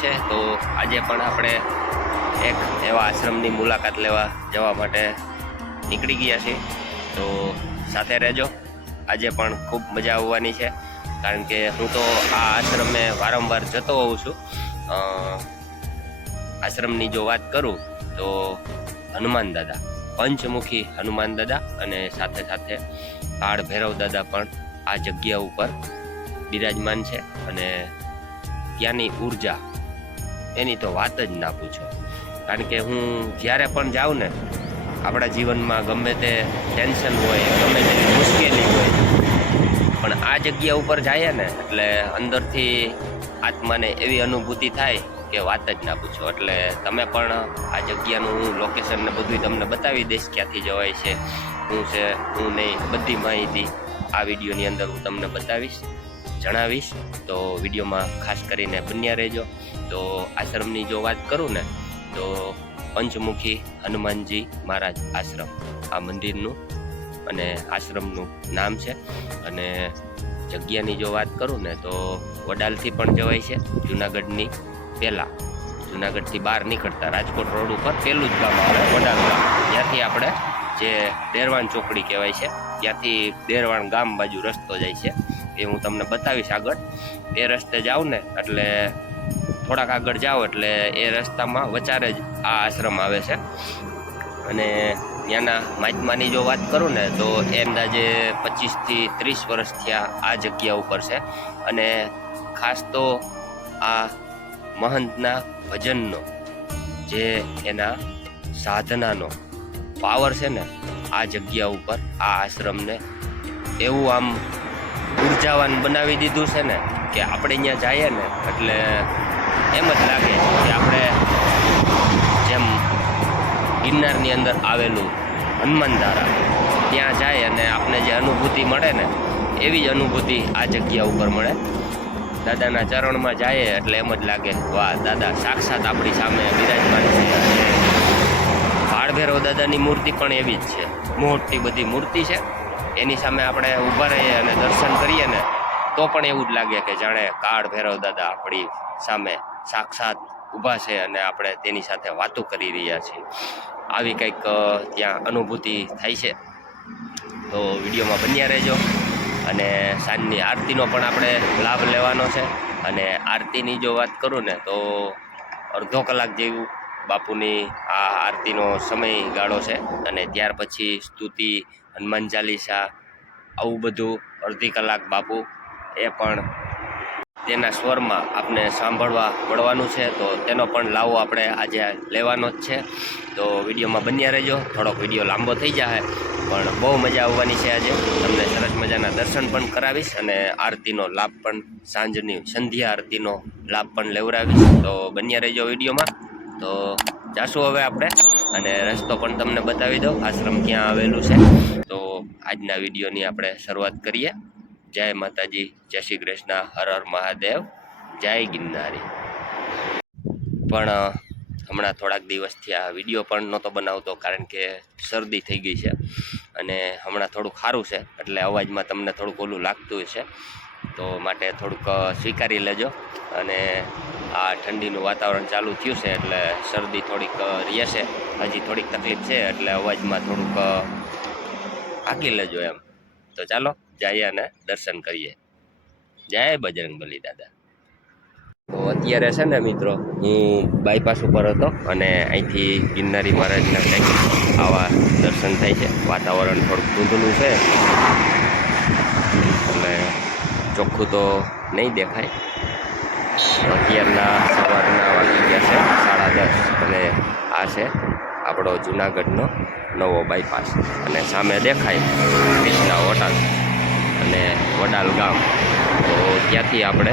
છે, તો આજે પણ આપણે એક એવા આશ્રમની મુલાકાત લેવા જવા માટે નીકળી ગયા છીએ. તો સાથે રહેજો. આજે પણ ખૂબ મજા આવવાની છે, કારણ કે હું તો આ આશ્રમે વારંવાર જતો હોઉં છું. આશ્રમની જો વાત કરું, તો હનુમાન દાદા, પંચમુખી હનુમાન દાદા અને સાથે સાથે કાળ ભૈરવ દાદા પણ આ જગ્યા ઉપર બિરાજમાન છે અને ત્યાંની ઊર્જા એની તો વાત જ ના પૂછો. કારણ કે હું જ્યારે પણ જાઉં ને, આપણા જીવનમાં ગમે તે ટેન્શન હોય, ગમે તે મુશ્કેલી હોય, પણ આ જગ્યા ઉપર જઈએ ને, એટલે અંદરથી આત્માને એવી અનુભૂતિ થાય કે વાત જ ના પૂછો. એટલે તમે પણ આ જગ્યાનું હું લોકેશન ને બધું તમને બતાવી દઈશ ક્યાંથી જવાય છે, શું છે હું નહીં, બધી માહિતી આ વિડીયોની અંદર હું તમને બતાવીશ. જણાવીશ. તો વિડીયોમાં ખાસ કરીને બન્યા રહેજો. તો આશ્રમની જો વાત કરું ને, તો પંચમુખી હનુમાનજી મહારાજ આશ્રમ. આ મંદિરનું અને આશ્રમનું નામ છે. અને જગ્યાની જો વાત કરું ને, તો વડાલથી પણ જવાય છે. જુનાગઢની પહેલાં. જુનાગઢથી બહાર નીકળતા રાજકોટ રોડ ઉપર પહેલું જ ગામ આવે, વડાલ ગામ. ત્યાંથી આપણે જે દેરવાણ ચોકડી કહેવાય છે, ત્યાંથી દેરવાણ ગામ બાજુ રસ્તો જાય છે. એ હું તમને બતાવીશ આગળ. એ રસ્તે જાઉં ને, એટલે થોડાક આગળ જાઓ, એટલે એ રસ્તામાં વચારે જ આ આશ્રમ આવે છે. અને ત્યાંના મહાત્માની જો વાત કરું ને, તો એ અંદાજે પચીસથી ત્રીસ વર્ષ થયા આ જગ્યા ઉપર છે. અને ખાસ તો આ મહંતના ભજનનો, જે એના સાધનાનો પાવર છે ને, આ જગ્યા ઉપર, આ આશ્રમને, એવું આમ ઉર્જાવાન બનાવી દીધું છે ને, કે આપણે અહીંયા જઈએ ને, એટલે એમ જ લાગે કે આપણે જેમ ગિરનારની અંદર આવેલું હનુમાનધારા, ત્યાં જાય અને આપણે જે અનુભૂતિ મળે ને, એવી જ અનુભૂતિ આ જગ્યા ઉપર મળે. દાદાના ચરણમાં જાય એટલે એમ જ લાગે, વાહ, દાદા, સાક્ષાત આપણી સામે બિરાજમાન છે. ભાળભેરો દાદાની મૂર્તિ પણ એવી જ છે. મોટી બધી મૂર્તિ છે. એની સામે આપણે ઊભા રહીએ અને દર્શન કરીએ ને, તો પણ એવું જ લાગે કે જાણે કાળ ભૈરવ દાદા આપણી સામે સાક્ષાત ઊભા છે અને આપણે તેની સાથે વાતો કરી રહ્યા છીએ. આવી કંઈક ત્યાં અનુભૂતિ થાય છે, તો વિડીયોમાં બન્યા રહેજો. અને સાંજની આરતીનો પણ આપણે લાભ લેવાનો છે. અને આરતીની જો વાત કરું ને, તો અડધો કલાક જેવું બાપુની આ આરતીનો સમયગાળો છે. અને ત્યાર પછી સ્તુતિ હનુમાન ચાલીસા, આવું બધું અડધી કલાક બાપુ, એ પણ તેના સ્વરમાં આપણે સાંભળવા મળવાનું છે, તો તેનો પણ લાવો આપણે આજે લેવાનો જ છે. તો વિડીયોમાં બન્યા રહેજો. થોડોક વીડિયો લાંબો થઈ જાય પણ બહુ મજા આવવાની છે આજે. તમને સરસ મજાના દર્શન પણ કરાવીશ અને આરતીનો લાભ પણ સાંજની સંધ્યા આરતીનો લાભ પણ લેવડાવીશ. તો બન્યા રહેજો વિડીયોમાં. તો જાશું હવે આપણે અને રસ્તો પણ તમને બતાવી દઉં. આશ્રમ ક્યાં આવેલું છે. તો આજના વિડીયોની આપણે શરૂઆત કરીએ. જય માતાજી, જય શ્રી કૃષ્ણ, હર હર મહાદેવ, જય ગિરનારી. પણ હમણાં થોડાક દિવસથી આ વીડિયો પણ નહોતો બનાવતો કારણ કે શરદી થઈ ગઈ છે અને હમણાં થોડુંક સારું છે. એટલે અવાજમાં તમને થોડુંક ઓલું લાગતું છે તો માટે થોડુંક સ્વીકારી લેજો. અને આ ઠંડીનું વાતાવરણ ચાલુ થયું છે એટલે શરદી થોડીક રહેશે. હજી થોડીક તકલીફ છે એટલે અવાજમાં થોડુંક આંકી લેજો એમ. તો ચાલો, જઈએ અને દર્શન કરીએ. જય બજરંગબલી દાદા. તો અત્યારે છે ને મિત્રો, હું બાયપાસ ઉપર હતો અને અહીંથી ગિરનારી મહારાજના કંઈક આવા દર્શન થાય છે. વાતાવરણ થોડુંક ધૂંધળું છે. ચોખ્ખું તો નહીં દેખાય. અત્યારના સવારના વાગી ગયા છે, સાડા દસ અને આ છે આપણો જુનાગઢનો નવો બાયપાસ અને સામે દેખાય કૃષ્ણા હોટલ અને વડાલ ગામ. તો ત્યાંથી આપણે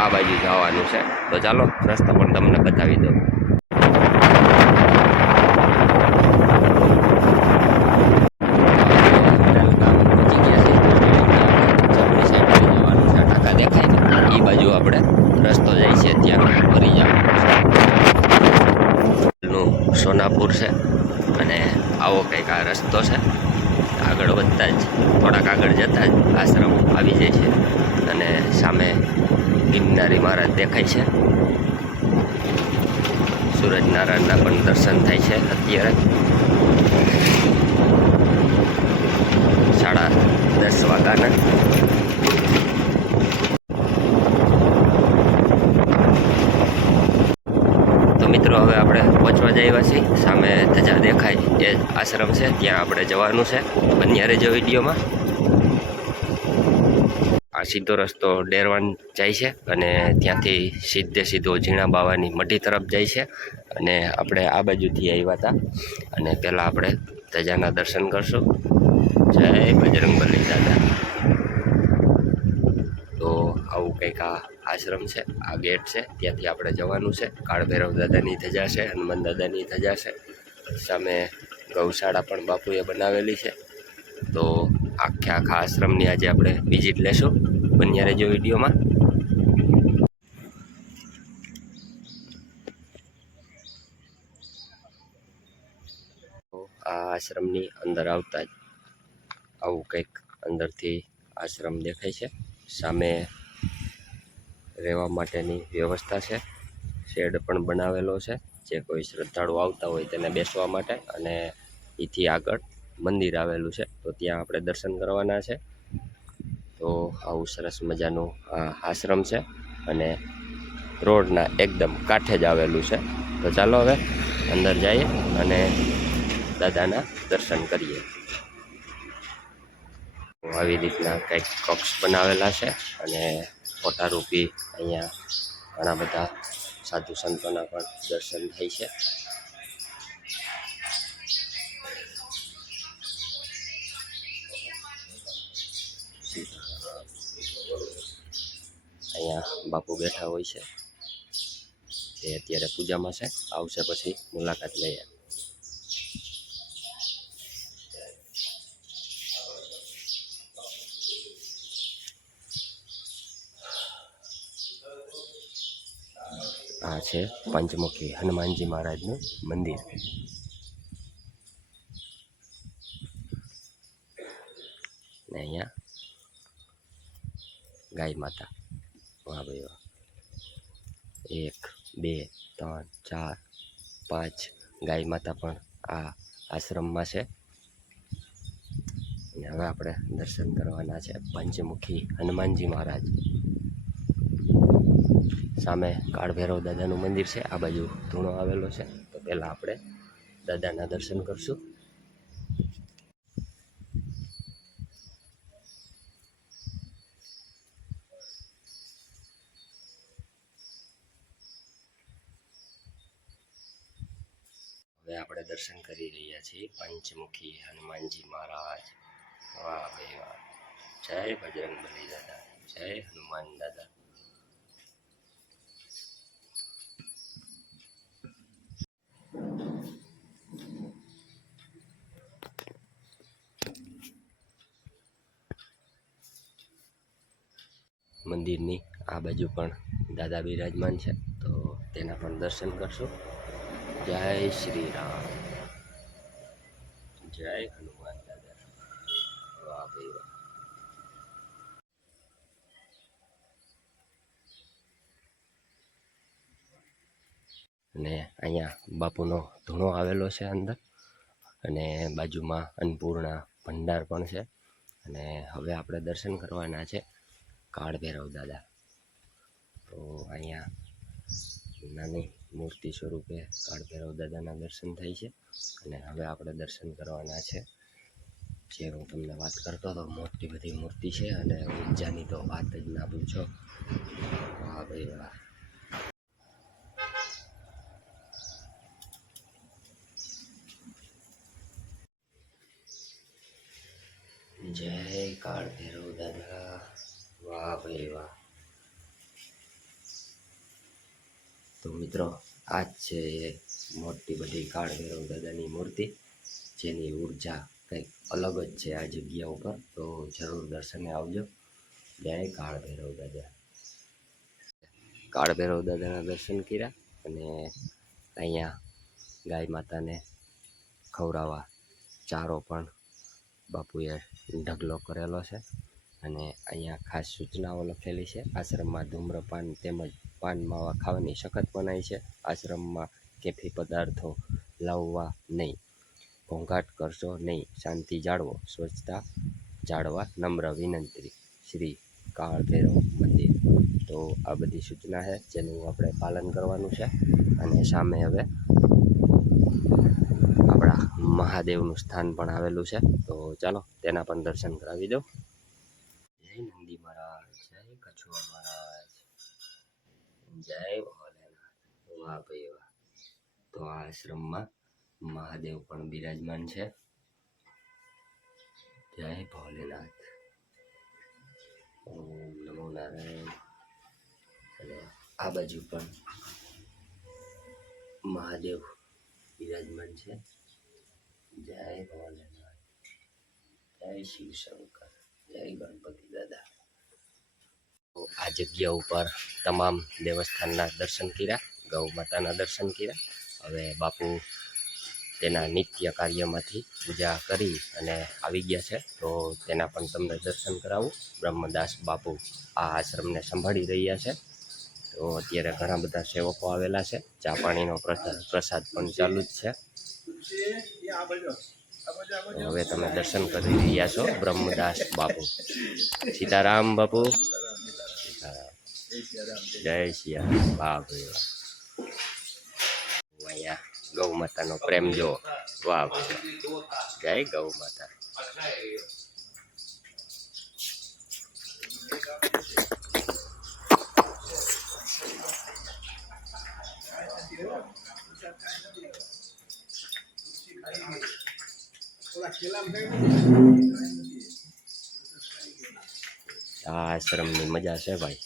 આ બાજુ જવાનું છે. તો ચાલો, રસ્તો પણ તમને બતાવી દઉં વડાલ ગામ પહોંચી ગયા છે. જમણી સાઈડે જવાનું છે ટાંકા દેખાય ને એ બાજુ આપણે રસ્તો જાય છે ત્યાં ફરી જવાનું નું સોનાપુર છે અને આવો કંઈક આ રસ્તો છે. આગળ વધતા જ, થોડાક આગળ જતા જ આશ્રમ આવી જાય છે અને સામે ગિરનારી મહારાજ દેખાય છે. સૂરજનારાયણના પણ દર્શન થાય છે અત્યારે. સાડા દસ વાગ્યાના તો મિત્રો હવે આપણે પહોંચવા જઈ આવ્યા છીએ સામે ધજા એ આશ્રમ છે, ત્યાં આપણે જવાનું છે. બન્યા રહેજો વિડીયોમાં. આ સીધો રસ્તો ડેરવાન જાય છે અને ત્યાંથી સીધે સીધો ઝીણા બાવાની મઢી તરફ જાય છે અને આપણે આ બાજુથી આવ્યા હતા અને પહેલાં આપણે ધજાના દર્શન કરશું. જય બજરંગબલી દાદા. તો આવું કંઈક આ આશ્રમ છે, આ ગેટ છે, ત્યાંથી આપણે જવાનું છે. કાળભૈરવ દાદાની ધજા છે, હનુમાન દાદાની ધજા છે. સામે ગૌશાળા પણ બાપુએ બનાવેલી છે. તો આખે આખા આશ્રમની આજે આપણે વિઝિટ લેશું. બન્યા રહેજો વિડીયોમાં. આ આશ્રમની અંદર આવતા જ આવું કંઈક અંદરથી આશ્રમ દેખાય છે. સામે રહેવા માટેની વ્યવસ્થા છે. શેડ પણ બનાવેલો છે. જે કોઈ શ્રદ્ધાળુ આવતા હોય તેને બેસવા માટે અને એથી આગળ મંદિર આવેલું છે. તો ત્યાં આપણે દર્શન કરવાના છે. તો આવું સરસ મજાનું આશ્રમ છે અને રોડના એકદમ કાંઠે જ આવેલું છે. તો ચાલો હવે અંદર જઈએ અને દાદાના દર્શન કરીએ. આવી રીતના કંઈક કક્ષ બનાવેલા છે અને ફોટારૂપી અહીંયા ઘણા બધા સાધુ સંતોના પણ દર્શન થાય છે. અહીંયા બાપુ બેઠા હોય છે. એ અત્યારે પૂજામાં છે. આવશે પછી મુલાકાત લઈએ આ છે પંચમુખી હનુમાનજી મહારાજનું મંદિર. ને અહીંયા ગાય માતા. વાહ ભાઈ એક, બે, ત્રણ, ચાર, પાંચ ગાય માતા પણ આ આશ્રમમાં છે. અને હવે આપણે દર્શન કરવાના છે પંચમુખી હનુમાનજી મહારાજ. સામે કાળભૈરવ દાદાનું મંદિર છે, આ બાજુ ધૂણો આવેલો છે. તો પહેલાં આપણે દાદાના દર્શન કરશું. હવે આપણે દર્શન કરી રહ્યા છીએ પંચમુખી હનુમાનજી મહારાજ. વાહ ભાઈ વાહ. જય બજરંગબલી દાદા. જય હનુમાન દાદા. મંદિરની આ બાજુ પણ દાદા બિરાજમાન છે. તો તેના પણ દર્શન કરશું. જય શ્રી રામ. જય હનુમાન દાદા. વાહ ભાઈ વાહ. અને અહીંયા બાપુનો ધૂણો આવેલો છે અંદર. અને બાજુમાં અન્નપૂર્ણા ભંડાર પણ છે. અને હવે આપણે દર્શન કરવાના છે. કાળભૈરવ દાદા. તો અહીંયા નાની મૂર્તિ સ્વરૂપે કાળ ભૈરવ દાદાના દર્શન થાય છે. અને હવે આપણે દર્શન કરવાના છે. જે હું તમને વાત કરતો હતો, મોટી બધી મૂર્તિ છે અને ઊર્જાની તો વાત જ ના પૂછો. વાહ ભાઈ વાહ. જય કાળ ભૈરવ દાદા વાહ ભાઈ વાહ તો મિત્રો આ છે એ મોટી બધી કાળ ભૈરવ દાદાની મૂર્તિ, જેની ઊર્જા કંઈક અલગ જ છે આ જગ્યા ઉપર, તો જરૂર દર્શને આવજો. જય કાળ ભૈરવ દાદા. કાળ ભૈરવ દાદાના દર્શન કર્યા અને અહીંયા ગાય માતાને ખવડાવવા ચારો પણ બાપુએ ઢગલો કરેલો છે. અને અહીંયા ખાસ સૂચનાઓ લખેલી છે. આશ્રમમાં ધૂમ્રપાન તેમજ પાન માવા ખાવાની સખત મનાઈ છે. આશ્રમમાં કેફી પદાર્થો લાવવા નહીં, ઘોંઘાટ કરશો નહીં, શાંતિ જાળવો, સ્વચ્છતા જાળવા નમ્ર વિનંતી. શ્રી કાળ ભૈરવ મંદિર. તો આ બધી સૂચના છે જેનું આપણે પાલન કરવાનું છે અને સામે હવે આપણા મહાદેવનું સ્થાન પણ આવેલું છે. તો ચાલો તેના પણ દર્શન કરાવી દો જય ભોલેનાથ વાહ ભાઈ વાહ તો આ આશ્રમમાં મહાદેવ પણ બિરાજમાન છે. જય ભોલેનાથ. ઓમ નમો નારાયણ. અને આ બાજુ પણ મહાદેવ બિરાજમાન છે. જય ભોલેનાથ. જય શિવ શંકર જય ગણપતિ દાદા. આ જગ્યા ઉપર તમામ દેવસ્થાનના દર્શન કર્યા, ગૌ માતાના દર્શન કર્યા. હવે બાપુ તેના નિત્ય કાર્યમાંથી પૂજા કરી અને આવી ગયા છે. તો તેના પણ તમને દર્શન કરાવું. બ્રહ્મદાસ બાપુ આ આશ્રમને સંભાળી રહ્યા છે. તો અત્યારે ઘણા બધા સેવકો આવેલા છે. ચા પાણીનો પ્રસાદ પણ ચાલુ જ છે. હવે તમે દર્શન કરી રહ્યા છો. બ્રહ્મદાસ બાપુ. સીતારામ બાપુ. જય સિયા વાહ ભાઈ વાહ અહીંયા ગૌ માતાનો પ્રેમ જો વાહ ભાઈ વાહ. જય ગૌ માતા આ આશ્રમની મજા છે ભાઈ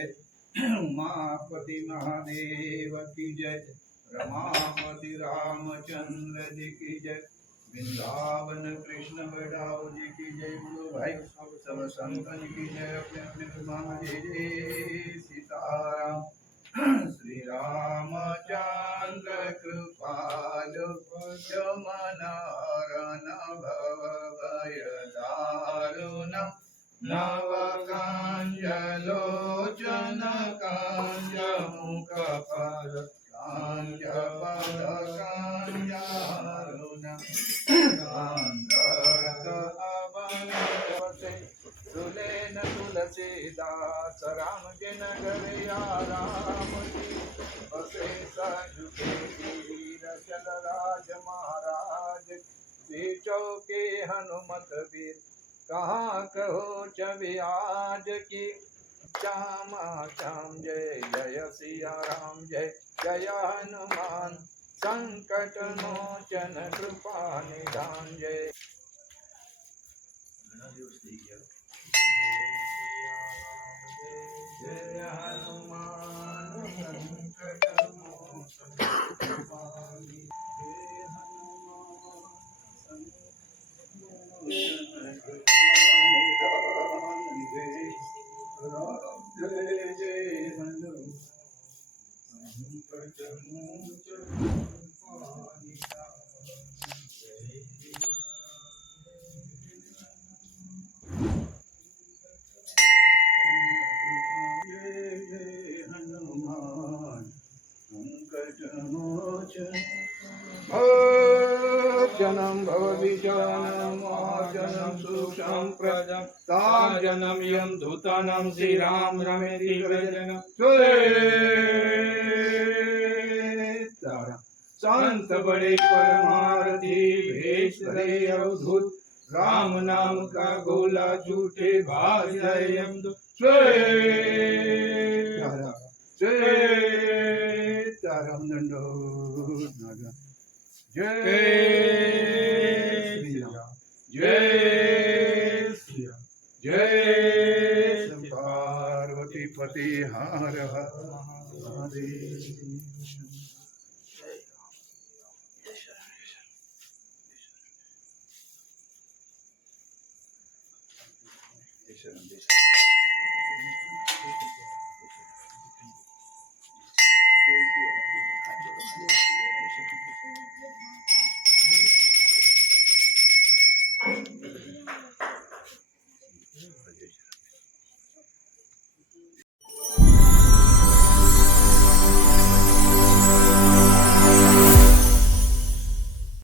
की जय उमापति महादेव की जय रमापति रामचंद्र जी की जय वृंदावन कृष्ण बड़ाओ जी की जय बोलो भाई सब सब संतन की जय अपने अपने भगवान जय जय सीताराम श्री रामचंद्र कृपाल जमनारण भव भय दारुणम् नवकाञ्जलोचन काञ्जमुखपद काञ्जपद काञ्जारुण तुलेन तुलसीदास राम जिन गरिया राम जी बसे सजुके वीर चल राज महाराज श्री चौके हनुमत वीर कहाँ कहो छवि आज की श्यामा श्याम जय जय सिया राम जय जय हनुमान संकट मोचन कृपा निधान जय जय हनुमान महाजनं सुखं प्रजं ताजनं यं धूतानं श्रीराम रमेति व्रजनं संत बड़े परमारथी भेष धरे अवधूत राम नाम का गोला झूठे भाग जाए यम दो तारम दंडो जय श्री राम जय जय पार्वती पति हर